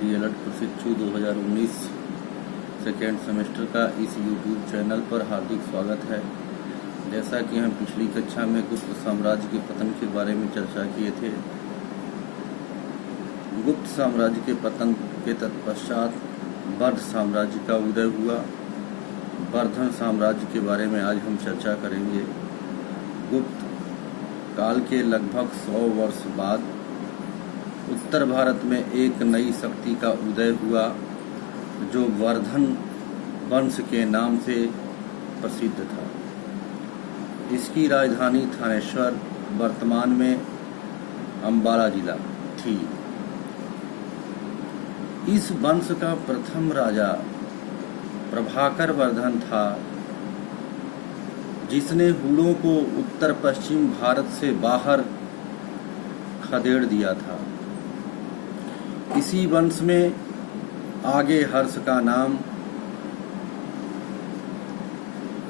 DElEd प्रशिक्षु 2019 second semester का इस यूट्यूब चैनल पर हार्दिक स्वागत है। जैसा कि हम पिछली कक्षा में गुप्त साम्राज्य के पतन के बारे में चर्चा किए थे। गुप्त साम्राज्य के पतन के तत्पश्चात वर्ध साम्राज्य का उदय हुआ। वर्धन साम्राज्य के बारे में आज हम चर्चा करेंगे। गुप्त काल के लगभग 100 वर्ष बाद उत्तर भारत में एक नई शक्ति का उदय हुआ जो वर्धन वंश के नाम से प्रसिद्ध था। इसकी राजधानी थानेश्वर वर्तमान में अंबाला जिला थी। इस वंश का प्रथम राजा प्रभाकर वर्धन था, जिसने हुड़ों को उत्तर पश्चिम भारत से बाहर खदेड़ दिया था। इसी वंश में आगे हर्ष का नाम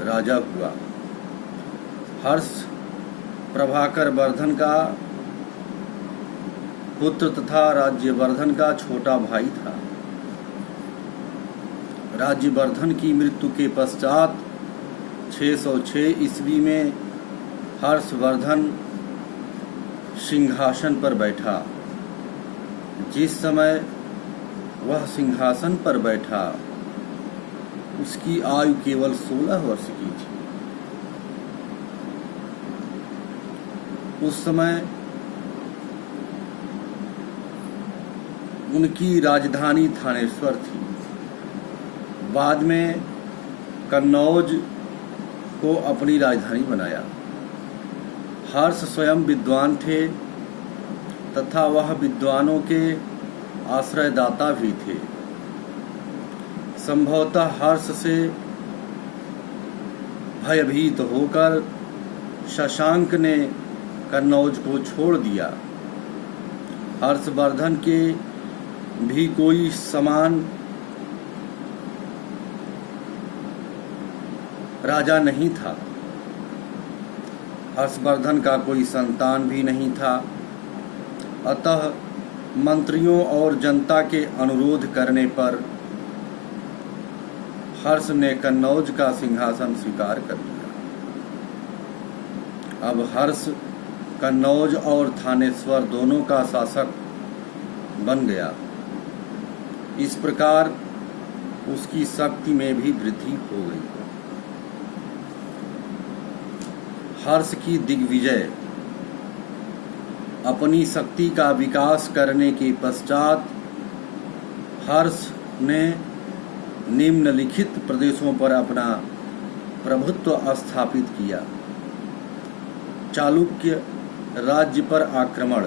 राजा हुआ। हर्ष प्रभाकर वर्धन का पुत्र तथा राज्यवर्धन का छोटा भाई था। राज्यवर्धन की मृत्यु के पश्चात 606 ईस्वी में हर्षवर्धन सिंहासन पर बैठा। जिस समय वह सिंहासन पर बैठा उसकी आयु केवल 16 वर्ष की थी। उस समय उनकी राजधानी थानेश्वर थी। बाद में कन्नौज को अपनी राजधानी बनाया। हर्ष स्वयं विद्वान थे तथा वह विद्वानों के आश्रयदाता भी थे। संभवतः हर्ष से भयभीत होकर शशांक ने कन्नौज को छोड़ दिया। हर्षवर्धन के भी कोई समान राजा नहीं था। हर्षवर्धन का कोई संतान भी नहीं था। अतः मंत्रियों और जनता के अनुरोध करने पर हर्ष ने कन्नौज का सिंहासन स्वीकार कर लिया। अब हर्ष कन्नौज और थानेश्वर दोनों का शासक बन गया। इस प्रकार उसकी शक्ति में भी वृद्धि हो गई। हर्ष की दिग्विजय अपनी शक्ति का विकास करने के पश्चात हर्ष ने निम्नलिखित प्रदेशों पर अपना प्रभुत्व स्थापित किया। चालुक्य राज्य पर आक्रमण।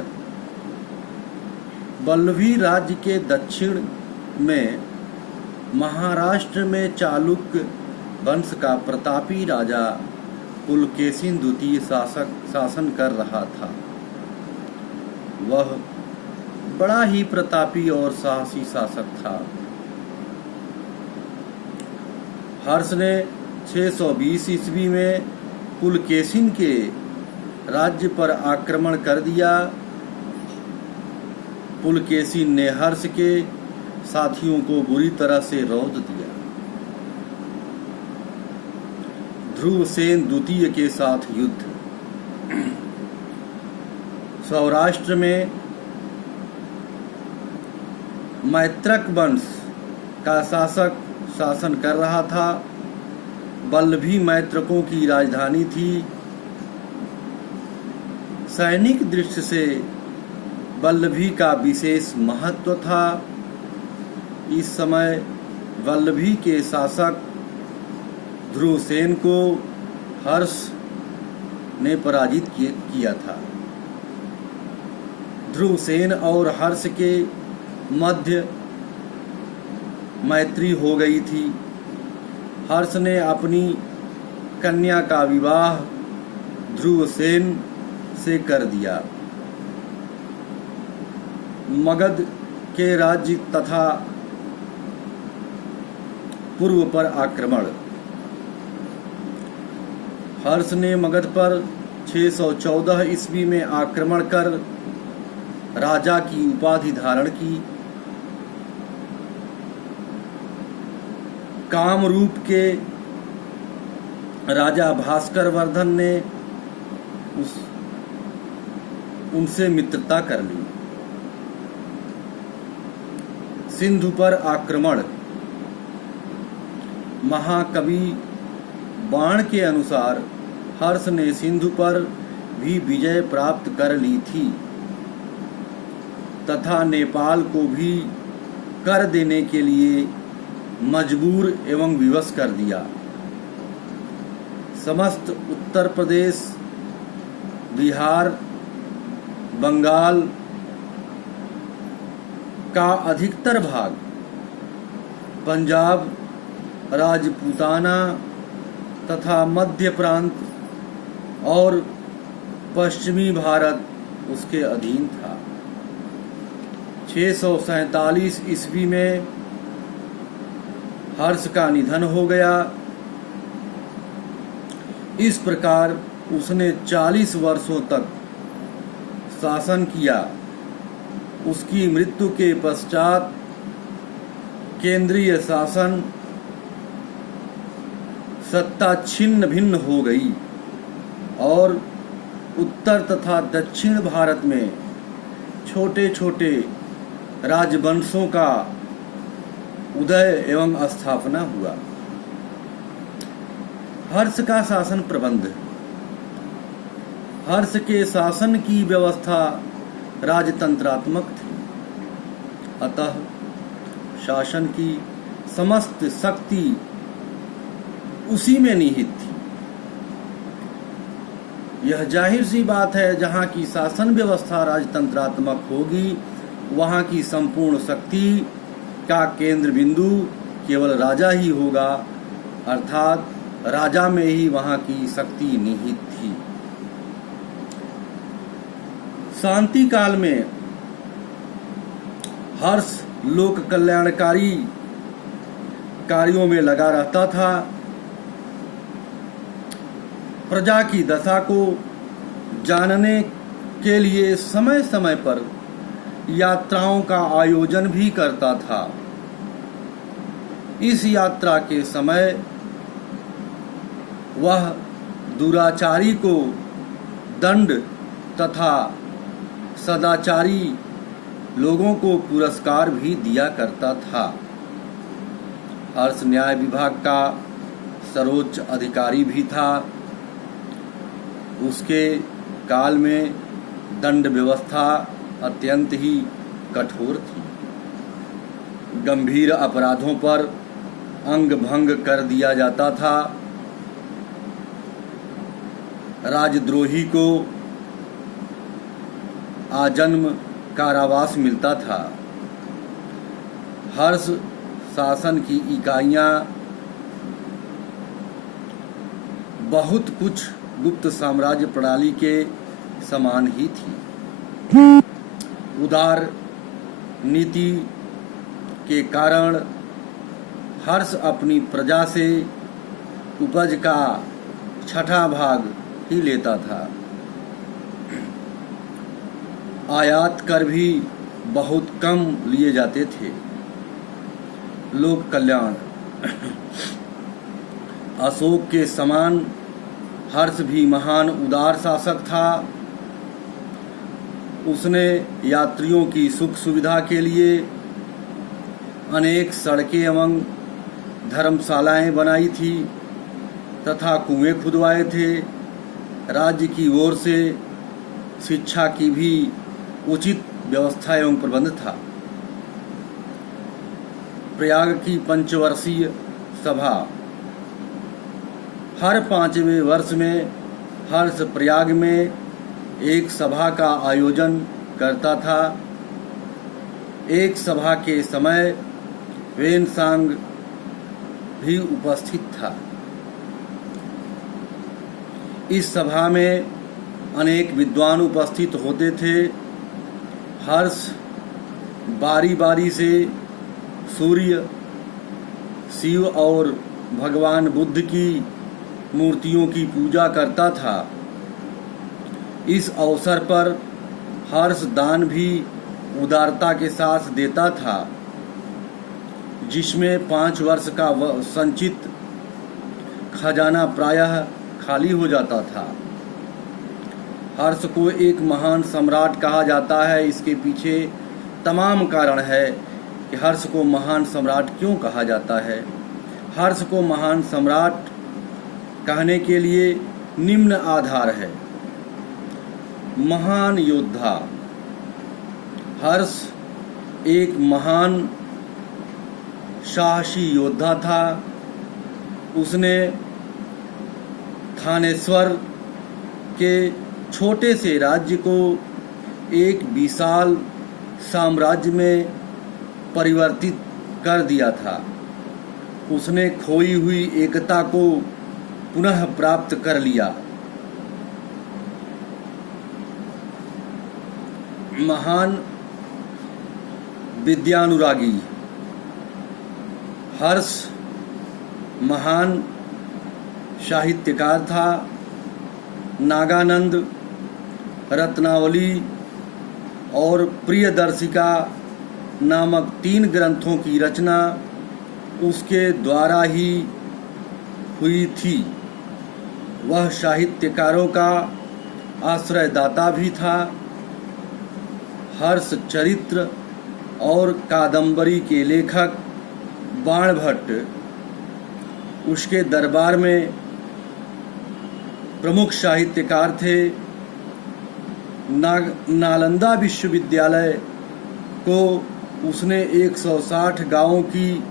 वल्लभी राज्य के दक्षिण में महाराष्ट्र में चालुक्य वंश का प्रतापी राजा पुलकेशिन द्वितीय शासन कर रहा था। वह बड़ा ही प्रतापी और साहसी शासक था। हर्ष ने 620 ईस्वी में पुलकेशिन के राज्य पर आक्रमण कर दिया। पुलकेशिन ने हर्ष के साथियों को बुरी तरह से रौंद दिया। ध्रुवसेन द्वितीय के साथ युद्ध। सौराष्ट्र में मैत्रक वंश का शासक शासन कर रहा था। वल्लभी मैत्रकों की राजधानी थी। सैनिक दृष्टि से वल्लभी का विशेष महत्व था। इस समय वल्लभी के शासक ध्रुवसेन को हर्ष ने पराजित किया था। ध्रुवसेन और हर्ष के मध्य मैत्री हो गई थी। हर्ष ने अपनी कन्या का विवाह ध्रुवसेन से कर दिया। मगध के राज्य तथा पूर्व पर आक्रमण। हर्ष ने मगध पर 614 ईस्वी में आक्रमण कर राजा की उपाधि धारण की। कामरूप के राजा भास्कर वर्धन ने उनसे मित्रता कर ली। सिंधु पर आक्रमण। महाकवि बाण के अनुसार हर्ष ने सिंधु पर भी विजय प्राप्त कर ली थी तथा नेपाल को भी कर देने के लिए मजबूर एवं विवश कर दिया। समस्त उत्तर प्रदेश, बिहार, बंगाल का अधिकतर भाग, पंजाब, राजपूताना तथा मध्य प्रांत और पश्चिमी भारत उसके अधीन था। 647 ईस्वी में हर्ष का निधन हो गया। इस प्रकार उसने 40 वर्षों तक शासन किया। उसकी मृत्यु के पश्चात केंद्रीय शासन सत्ता छिन्न भिन्न हो गई और उत्तर तथा दक्षिण भारत में छोटे छोटे राजवंशों का उदय एवं स्थापना हुआ। हर्ष का शासन प्रबंध। हर्ष के शासन की व्यवस्था राजतंत्रात्मक थी, अतः शासन की समस्त शक्ति उसी में निहित थी। यह जाहिर सी बात है, जहाँ की शासन व्यवस्था राजतंत्रात्मक होगी वहाँ की संपूर्ण शक्ति का केंद्र बिंदु केवल राजा ही होगा, अर्थात राजा में ही वहाँ की शक्ति निहित थी। शांति काल में हर्ष लोक कल्याणकारी कार्यों में लगा रहता था। प्रजा की दशा को जानने के लिए समय समय पर यात्राओं का आयोजन भी करता था। इस यात्रा के समय वह दुराचारी को दंड तथा सदाचारी लोगों को पुरस्कार भी दिया करता था। हर्ष न्याय विभाग का सर्वोच्च अधिकारी भी था। उसके काल में दंड व्यवस्था अत्यंत ही कठोर थी। गंभीर अपराधों पर अंग भंग कर दिया जाता था। राजद्रोही को आजन्म कारावास मिलता था। हर्ष शासन की इकाइयां बहुत कुछ गुप्त साम्राज्य प्रणाली के समान ही थी। उदार नीति के कारण हर्ष अपनी प्रजा से उपज का छठा भाग ही लेता था। आयात कर भी बहुत कम लिए जाते थे। लोक कल्याण। अशोक के समान हर्ष भी महान उदार शासक था। उसने यात्रियों की सुख सुविधा के लिए अनेक सड़कें एवं धर्मशालाएं बनाई थी तथा कुएं खुदवाए थे। राज्य की ओर से शिक्षा की भी उचित व्यवस्था एवं प्रबंध था। प्रयाग की पंचवर्षीय सभा। हर 5वें वर्ष में हर्ष प्रयाग में एक सभा का आयोजन करता था। एक सभा के समय वेनसांग भी उपस्थित था। इस सभा में अनेक विद्वान उपस्थित होते थे। हर्ष बारी बारी से सूर्य, शिव और भगवान बुद्ध की मूर्तियों की पूजा करता था। इस अवसर पर हर्ष दान भी उदारता के साथ देता था। जिसमें 5 वर्ष का संचित खजाना प्रायः खाली हो जाता था। हर्ष को एक महान सम्राट कहा जाता है। इसके पीछे तमाम कारण है कि हर्ष को महान सम्राट क्यों कहा जाता है। हर्ष को महान सम्राट कहने के लिए निम्न आधार है। महान योद्धा। हर्ष एक महान साहसी योद्धा था। उसने थानेश्वर के छोटे से राज्य को एक विशाल साम्राज्य में परिवर्तित कर दिया था। उसने खोई हुई एकता को पुनः प्राप्त कर लिया। महान विद्यानुरागी। हर्ष महान साहित्यकार था। नागानंद, रत्नावली और प्रियदर्शिका नामक 3 ग्रंथों की रचना उसके द्वारा ही हुई थी। वह साहित्यकारों का आश्रयदाता भी था। हर्ष चरित्र और कादंबरी के लेखक बाणभट्ट उसके दरबार में प्रमुख साहित्यकार थे। नालंदा विश्वविद्यालय को उसने 160 गांवों की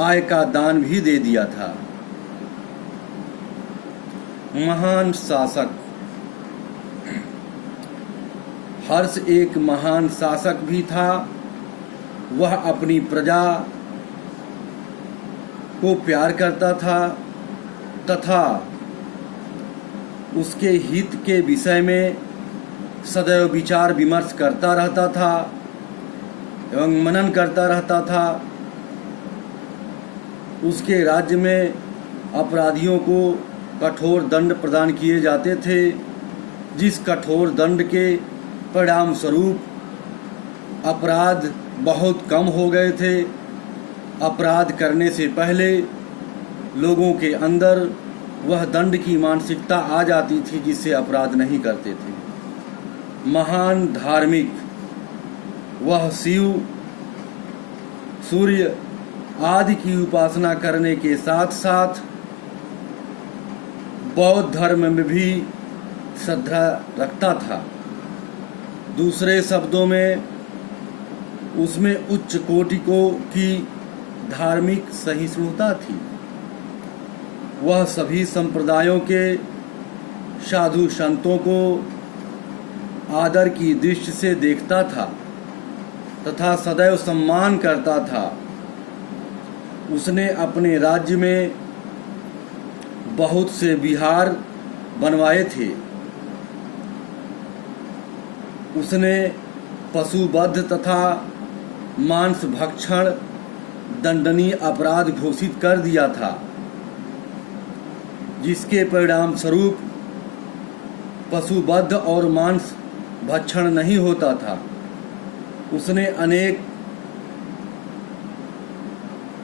आय का दान भी दे दिया था। महान शासक। हर्ष एक महान शासक भी था। वह अपनी प्रजा को प्यार करता था तथा उसके हित के विषय में सदैव विचार विमर्श करता रहता था एवं मनन करता रहता था। उसके राज्य में अपराधियों को कठोर दंड प्रदान किए जाते थे, जिस कठोर दंड के परिणाम स्वरूप अपराध बहुत कम हो गए थे। अपराध करने से पहले लोगों के अंदर वह दंड की मानसिकता आ जाती थी जिससे अपराध नहीं करते थे। महान धार्मिक। वह शिव, सूर्य आदि की उपासना करने के साथ साथ बौद्ध धर्म में भी श्रद्धा रखता था। दूसरे शब्दों में उसमें उच्च कोटि की धार्मिक सहिष्णुता थी। वह सभी संप्रदायों के साधु संतों को आदर की दृष्टि से देखता था तथा सदैव सम्मान करता था। उसने अपने राज्य में बहुत से विहार बनवाए थे। उसने पशुवध तथा मांस भक्षण दंडनीय अपराध घोषित कर दिया था, जिसके परिणाम स्वरूप पशुवध और मांस भक्षण नहीं होता था। उसने अनेक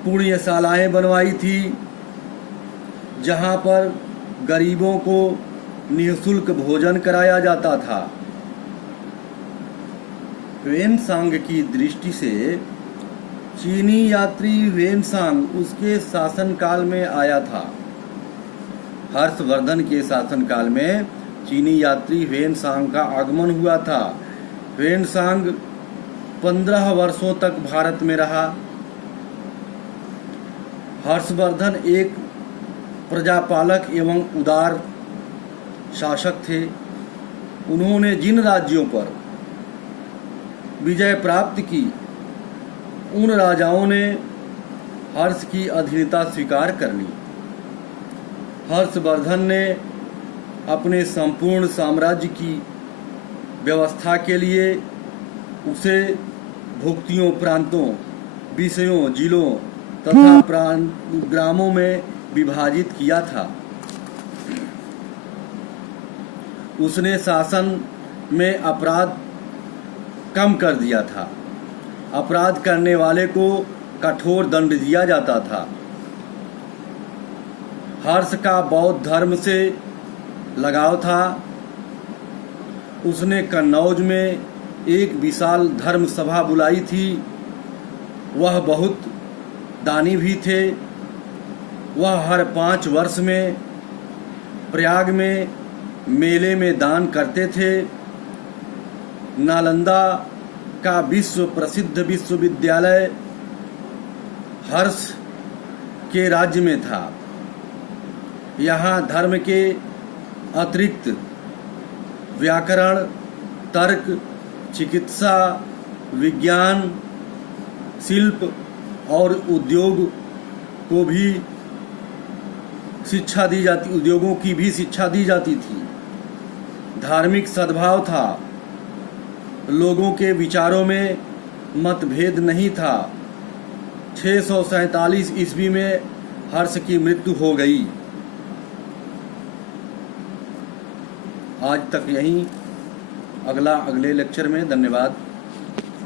पुण्यशालाएं बनवाई थी जहां पर गरीबों को निःशुल्क भोजन कराया जाता था। ह्वेनसांग की दृष्टि से चीनी यात्री ह्वेनसांग उसके शासनकाल में आया था। हर्षवर्धन के शासनकाल में चीनी यात्री ह्वेनसांग का आगमन हुआ था। ह्वेनसांग 15 वर्षों तक भारत में रहा। हर्षवर्धन एक प्रजापालक एवं उदार शासक थे। उन्होंने जिन राज्यों पर विजय प्राप्त की, उन राजाओं ने हर्ष की अधीनता स्वीकार कर ली। हर्षवर्धन ने अपने संपूर्ण साम्राज्य की व्यवस्था के लिए उसे भुक्तियों, प्रांतों, विषयों, जिलों तथा ग्रामों में विभाजित किया था। उसने शासन में अपराध कम कर दिया था। अपराध करने वाले को कठोर दंड दिया जाता था। हर्ष का बौद्ध धर्म से लगाव था। उसने कन्नौज में एक विशाल धर्म सभा बुलाई थी। वह बहुत दानी भी थे। वह हर 5 वर्ष में प्रयाग में मेले में दान करते थे। नालंदा का विश्व प्रसिद्ध विश्वविद्यालय हर्ष के राज्य में था। यहाँ धर्म के अतिरिक्त व्याकरण, तर्क, चिकित्सा, विज्ञान, शिल्प और उद्योग को भी शिक्षा दी जाती उद्योगों की भी शिक्षा दी जाती थी। धार्मिक सद्भाव था। लोगों के विचारों में मतभेद नहीं था। 647 ईस्वी में हर्ष की मृत्यु हो गई। आज तक यहीं, अगले लेक्चर में। धन्यवाद।